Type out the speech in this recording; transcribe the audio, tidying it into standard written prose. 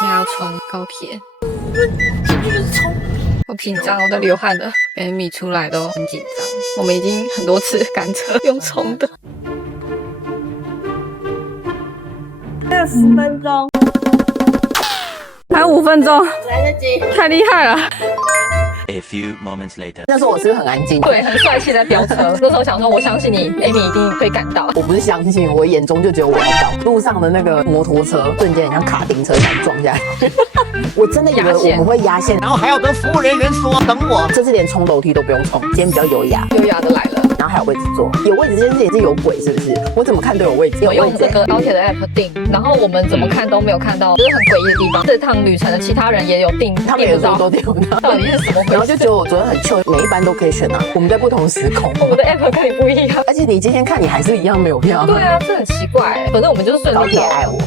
现在要冲高铁，好紧张，我都流汗了。Amy 出来都很紧张，我们已经很多次赶车用冲的。还有10分钟，还有5分钟，来得及。太厉害了！ A few moments later， 那时候我是不是很安静？对，很帅气在飙车。那时候想说，我相信你，Amy 一定会赶到。我不是相信，我眼中就只有我到。路上的那个摩托车瞬间很像卡丁车想撞下来，我真的以为我们会压线，然后还要跟服务人员说等我。这次连冲楼梯都不用冲，今天比较优雅，优雅的来了。然后还有位置坐，有位置这件事也是有鬼是不是？我怎么看都有位置，有我用位置这个高铁的 app 订，然后我们怎么看都没有看到，就是很诡异的地方。这趟旅程的其他人也有订，他们有时候都订不到，到底是什么回事？然后就觉得我昨天很糗，每一班都可以选啊，我们在不同时空，我们的 app 跟你不一样。而且你今天看你还是一样没有票，对啊，这很奇怪。反正我们就是顺利高铁爱我。